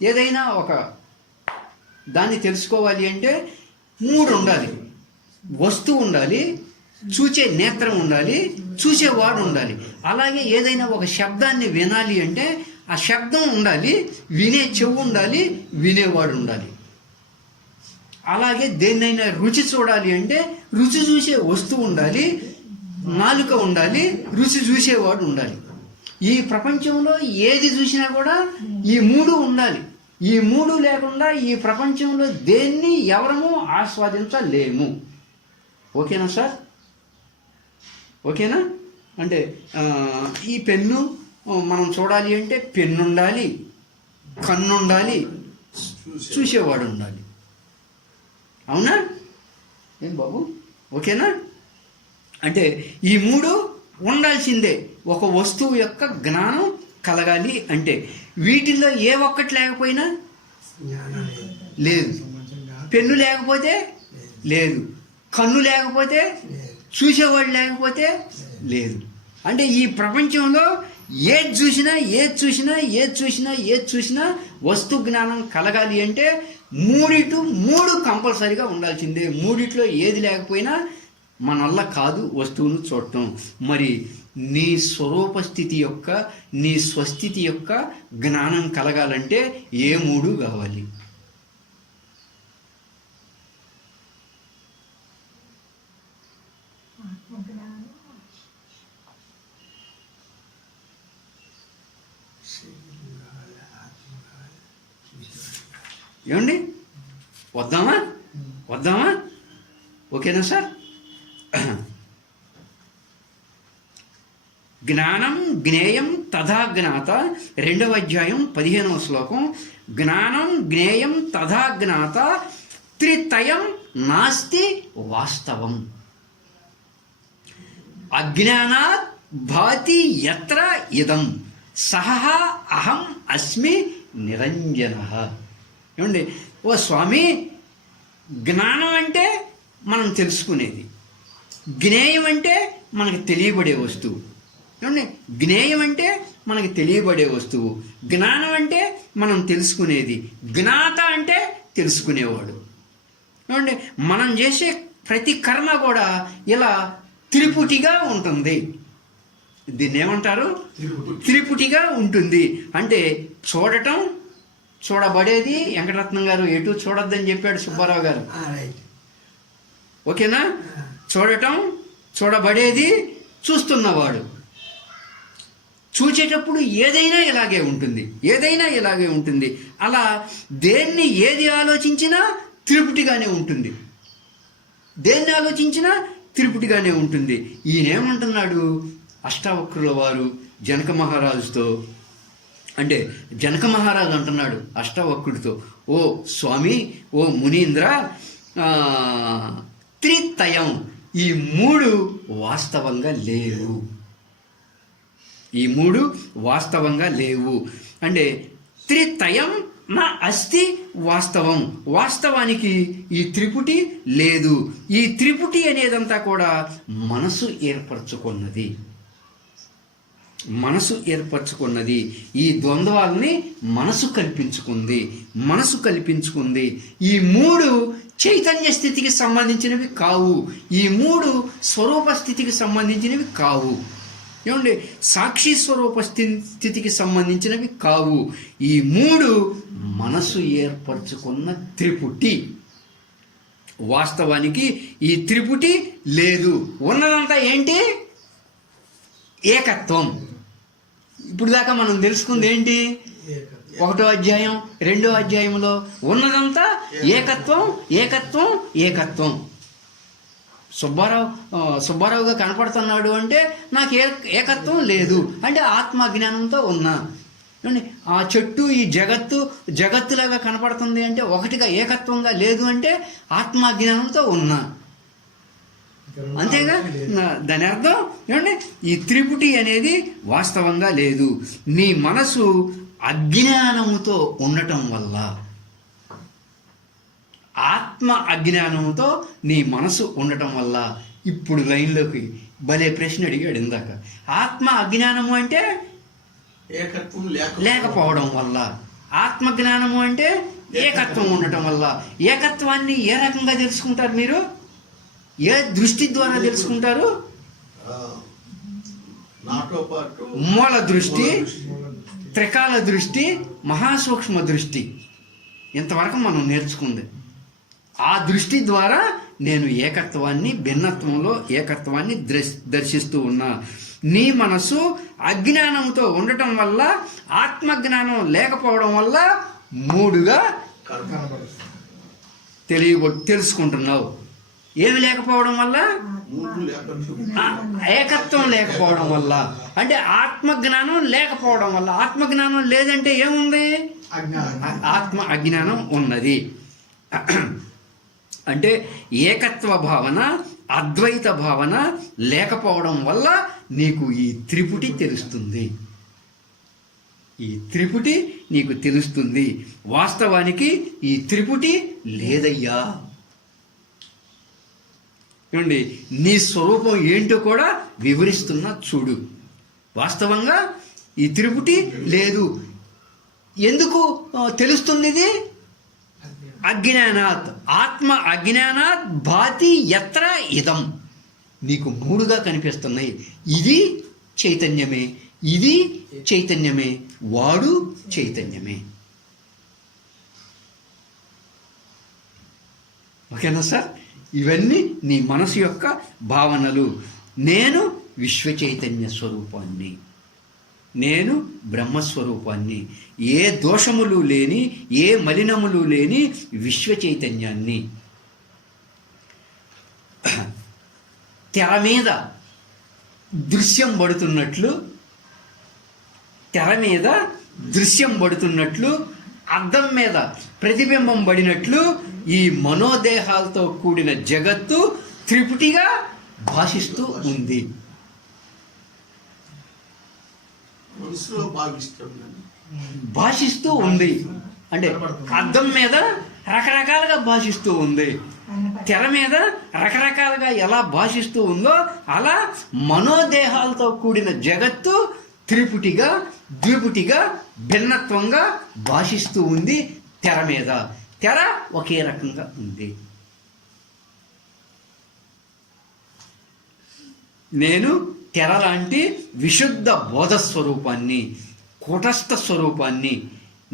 ఏదైనా ఒక దాన్ని తెలుసుకోవాలి అంటే మూడు ఉండాలి. వస్తువు ఉండాలి, చూచే నేత్రం ఉండాలి, చూసేవాడు ఉండాలి. అలాగే ఏదైనా ఒక శబ్దాన్ని వినాలి అంటే ఆ శబ్దం ఉండాలి, వినే చెవు ఉండాలి, వినేవాడు ఉండాలి. అలాగే దేన్నైనా రుచి చూడాలి అంటే రుచి చూసే వస్తువు ఉండాలి, నాలుక ఉండాలి, రుచి చూసేవాడు ఉండాలి. ఈ ప్రపంచంలో ఏది చూసినా కూడా ఈ మూడు ఉండాలి. ఈ మూడు లేకుండా ఈ ప్రపంచంలో దేన్ని ఎవరము ఆస్వాదించలేము. ఓకేనా సార్? ఓకేనా? అంటే ఈ పెన్ను మనం చూడాలి అంటే పెన్ను ఉండాలి, కన్ను ఉండాలి, చూసేవాడు ఉండాలి. అవునా? ఏం బాబు? ఓకేనా? అంటే ఈ మూడు ఉండాల్సిందే ఒక వస్తువు యొక్క జ్ఞానం కలగాలి అంటే. వీటిల్లో ఏ ఒక్కటి లేకపోయినా లేదు. పెన్ను లేకపోతే లేదు, కన్ను లేకపోతే చూసేవాడు లేకపోతే లేదు. అంటే ఈ ప్రపంచంలో ఏది చూసినా వస్తు జ్ఞానం కలగాలి అంటే మూడు కంపల్సరీగా ఉండాల్సిందే. మూడిట్లో ఏది లేకపోయినా మన వల్ల కాదు వస్తువును చూడటం. మరి నీ స్వరూపస్థితి యొక్క, నీ స్వస్థితి యొక్క జ్ఞానం కలగాలంటే ఏ మూడు కావాలి? ఏమండి? వద్దామా? ఓకేనా సార్? జ్ఞానం జ్ఞేయం తథా జ్ఞాత, 2వ అధ్యాయం 15వ శ్లోకం. జ్ఞానం జ్ఞేయం తథా జ్ఞాత త్రితయం నాస్తి వాస్తవం. అజ్ఞానాత్ భాతి యత్ర ఇదం సహ అహం అస్మి నిరంజనః. ఏమండి? ఓ స్వామి, జ్ఞానం అంటే మనం తెలుసుకునేది, జ్ఞేయం అంటే మనకు తెలియబడే వస్తువు. ఏమండి? జ్ఞేయం అంటే మనకి తెలియబడే వస్తువు, జ్ఞానం అంటే మనం తెలుసుకునేది, జ్ఞాత అంటే తెలుసుకునేవాడు. ఏమండి? మనం చేసే ప్రతి కర్మ కూడా ఇలా త్రిపుటిగా ఉంటుంది. దీన్ని ఏమంటారు? త్రిపుటిగా ఉంటుంది. అంటే చూడటం, చూడబడేది. వెంకటరత్నం గారు ఎటు చూడొద్దని చెప్పాడు సుబ్బారావు గారు. ఓకేనా? చూడటం, చూడబడేది, చూస్తున్నవాడు. చూచేటప్పుడు ఏదైనా ఇలాగే ఉంటుంది. అలా దేన్ని ఏది ఆలోచించినా త్రిపుటిగానే ఉంటుంది. దేన్ని ఆలోచించినా త్రిపుటిగానే ఉంటుంది. ఈయనేమంటున్నాడు? అష్టావక్రుల వారు జనక మహారాజుతో, అంటే జనక మహారాజు అంటున్నాడు అష్టావక్రుడితో, ఓ స్వామి, ఓ మునీంద్ర, త్రితయం, ఈ మూడు వాస్తవంగా లేవు. అంటే త్రితయం నా అస్తి వాస్తవం. వాస్తవానికి ఈ త్రిపుటి లేదు. ఈ త్రిపుటి అనేదంతా కూడా మనసు ఏర్పరచుకున్నది. ఈ ద్వంద్వాలని మనసు కల్పించుకుంది. ఈ మూడు చైతన్య స్థితికి సంబంధించినవి కావు. ఈ మూడు స్వరూప స్థితికి సంబంధించినవి కావు. ఏమండి? సాక్షి స్వరూప స్థితికి సంబంధించినవి కావు. ఈ మూడు మనసు ఏర్పరచుకున్న త్రిపుటి. వాస్తవానికి ఈ త్రిపుటి లేదు. ఉన్నదంతా ఏంటి? ఏకత్వం. ఇప్పుడు దాకా మనం తెలుసుకుంది ఏంటి? 1వ అధ్యాయం 2వ అధ్యాయంలో ఉన్నదంతా ఏకత్వం. సుబ్బారావుగా కనపడుతున్నాడు అంటే నాకు ఏకత్వం లేదు అంటే ఆత్మజ్ఞానంతో ఉన్నా. ఆ చెట్టు ఈ జగత్తులాగా కనపడుతుంది అంటే ఒకటిగా ఏకత్వంగా లేదు అంటే ఆత్మజ్ఞానంతో ఉన్నా. అంతేగా? దాని అర్థం ఏమంటే ఈ త్రిపుటి అనేది వాస్తవంగా లేదు. నీ మనసు అజ్ఞానముతో ఉండటం వల్ల, ఆత్మ అజ్ఞానంతో నీ మనసు ఉండటం వల్ల. ఇప్పుడు లైన్లోకి భలే ప్రశ్న అడిగాడు ఇందాక. ఆత్మ అజ్ఞానము అంటే ఏకత్వం లేకపోవడం వల్ల. ఆత్మజ్ఞానము అంటే ఏకత్వం ఉండటం వల్ల. ఏకత్వాన్ని ఏ రకంగా తెలుసుకుంటారు మీరు? ఏ దృష్టి ద్వారా తెలుసుకుంటారు? మూల దృష్టి, త్రికాల దృష్టి, మహాసూక్ష్మ దృష్టి. ఇంతవరకు మనం నేర్చుకుంది. ఆ దృష్టి ద్వారా నేను ఏకత్వాన్ని, భిన్నత్వంలో ఏకత్వాన్ని దర్శిస్తూ ఉన్నా. నీ మనసు అజ్ఞానంతో ఉండటం వల్ల, ఆత్మజ్ఞానం లేకపోవడం వల్ల మూడుగా తెలుసుకుంటున్నావు. ఏమి లేకపోవడం వల్ల? ఏకత్వం లేకపోవడం వల్ల. అంటే ఆత్మజ్ఞానం లేకపోవడం వల్ల. ఆత్మజ్ఞానం లేదంటే ఏముంది? ఆత్మ అజ్ఞానం ఉన్నది. అంటే ఏకత్వ భావన, అద్వైత భావన లేకపోవడం వల్ల నీకు ఈ త్రిపుటి తెలుస్తుంది. ఈ త్రిపుటి నీకు తెలుస్తుంది. వాస్తవానికి ఈ త్రిపుటి లేదయ్యా. ఏమండి, నీ స్వరూపం ఏంటో కూడా వివరిస్తున్నా చూడు. వాస్తవంగా ఈ త్రిపుటి లేదు. ఎందుకు తెలుస్తుంది ఇది? అజ్ఞానాత్. ఆత్మ అజ్ఞానాత్ భాతి యత్ర ఇదం. నీకు మూడుగా కనిపిస్తున్నాయి. ఇది చైతన్యమే, ఇది చైతన్యమే, వాడు చైతన్యమే. ఓకేనా సార్? ఇవన్నీ నీ మనసు యొక్క భావనలు. నేను విశ్వ చైతన్య స్వరూపాన్ని, నేను బ్రహ్మస్వరూపాన్ని, ఏ దోషములు లేని, ఏ మలినములు లేని విశ్వ చైతన్యాన్ని. తెర మీద దృశ్యం పడుతున్నట్లు, తెర మీద దృశ్యం పడుతున్నట్లు, అద్దం మీద ప్రతిబింబం పడినట్లు ఈ మనోదేహాలతో కూడిన జగత్తు త్రిపుటిగా భాషిస్తూ ఉంది. భాషిస్తూ ఉంది అంటే అద్దం మీద రకరకాలుగా భాషిస్తూ ఉంది. తెర మీద రకరకాలుగా ఎలా భాషిస్తూ ఉందో అలా మనోదేహాలతో కూడిన జగత్తు త్రిపుటిగా, ద్విపుటిగా, భిన్నత్వంగా భాషిస్తూ ఉంది తెర మీద. తెర ఒకే రకంగా ఉంది. నేను తెర లాంటి విశుద్ధ బోధస్వరూపాన్ని, కూటస్థ స్వరూపాన్ని.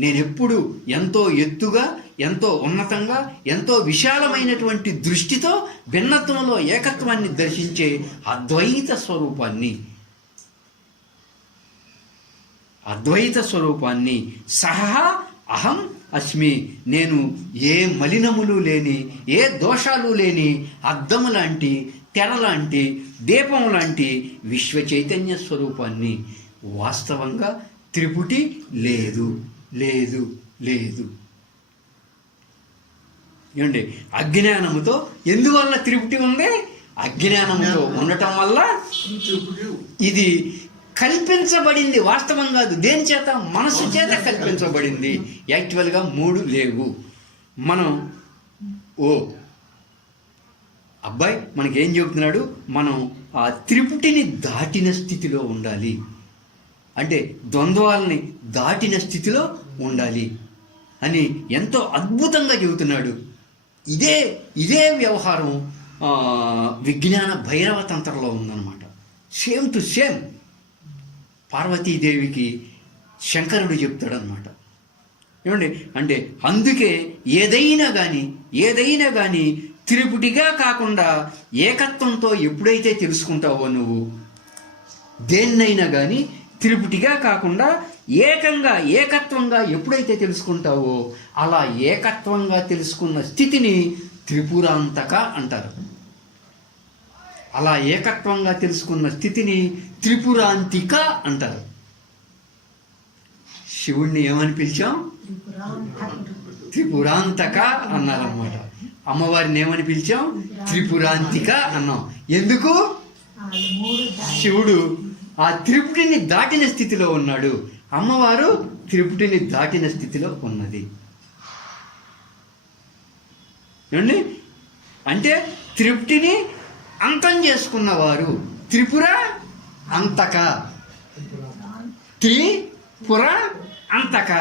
నేనెప్పుడు ఎంతో ఎత్తుగా, ఎంతో ఉన్నతంగా, ఎంతో విశాలమైనటువంటి దృష్టితో భిన్నత్వంలో ఏకత్వాన్ని దర్శించే అద్వైత స్వరూపాన్ని, అద్వైత స్వరూపాన్ని. సహా అహం అస్మి. నేను ఏ మలినములు లేని, ఏ దోషాలు లేని అద్దము లాంటి, తెర లాంటి, దీపం లాంటి విశ్వ చైతన్య స్వరూపాన్ని. వాస్తవంగా త్రిపుటి లేదు, లేదు, లేదు. ఏమండి, అజ్ఞానముతో ఎందువల్ల త్రిపుటి ఉంది? అజ్ఞానముతో ఉండటం వల్ల ఇది కల్పించబడింది. వాస్తవం కాదు. దేని చేత? మనసు చేత కల్పించబడింది. యాక్చువల్గా మూడు లేవు. మనం అబ్బాయి మనకేం చెబుతున్నాడు? మనం ఆ త్రిపుటిని దాటిన స్థితిలో ఉండాలి. అంటే ద్వంద్వాలని దాటిన స్థితిలో ఉండాలి అని ఎంతో అద్భుతంగా చెబుతున్నాడు. ఇదే వ్యవహారం విజ్ఞాన భైరవ తంత్రంలో ఉందన్నమాట. సేమ్ టు సేమ్ పార్వతీదేవికి శంకరుడు చెప్తాడనమాట. ఏమండి, అంటే అందుకే ఏదైనా కానీ త్రిపుటిగా కాకుండా ఏకత్వంతో ఎప్పుడైతే తెలుసుకుంటావో నువ్వు, దేన్నైనా కానీ త్రిపుటిగా కాకుండా ఏకత్వంగా ఎప్పుడైతే తెలుసుకుంటావో అలా ఏకత్వంగా తెలుసుకున్న స్థితిని త్రిపురాంతక అంటారు. అలా ఏకత్వంగా తెలుసుకున్న స్థితిని త్రిపురాంతిక అంటారు. శివుణ్ణి ఏమని పిలిచాం? త్రిపురాంతక అన్నారన్నమాట. అమ్మవారిని ఏమని పిలిచాం? త్రిపురాంతిక అన్నాం. ఎందుకు? శివుడు ఆ త్రిపుటిని దాటిన స్థితిలో ఉన్నాడు, అమ్మవారు త్రిపుటిని దాటిన స్థితిలో ఉన్నది. ఏమండి, అంటే త్రిపుటిని అంతం చేసుకున్నవారు త్రిపుర అంతక, త్రిపుర అంతక.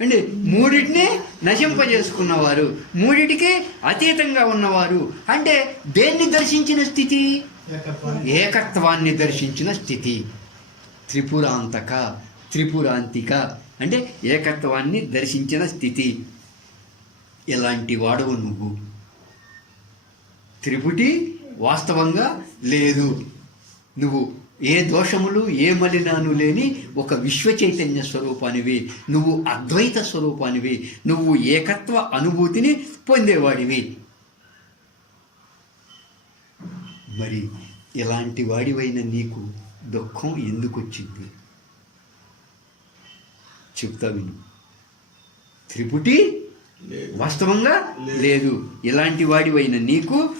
అండి మూడిటిని నశింపజేసుకున్నవారు, మూడిటికి అతీతంగా ఉన్నవారు. అంటే దేన్ని దర్శించిన స్థితి? ఏకత్వాన్ని దర్శించిన స్థితి. త్రిపురాంతక, త్రిపురాంతిక అంటే ఏకత్వాన్ని దర్శించిన స్థితి. ఎలాంటి వాడవు నువ్వు? త్రిపుటి వాస్తవంగా లేదు. నువ్వు ఏ దోషములు ఏ మలినాను లేని ఒక విశ్వ చైతన్య స్వరూపానివి. నువ్వు అద్వైత స్వరూపానివి. నువ్వు ఏకత్వ అనుభూతిని పొందేవాడివి. మరి ఇలాంటి వాడివైన నీకు దుఃఖం ఎందుకు వచ్చింది? చెప్తా విను. త్రిపుటి వాస్తవంగా లేదు. ఇలాంటి వాడివైన నీకు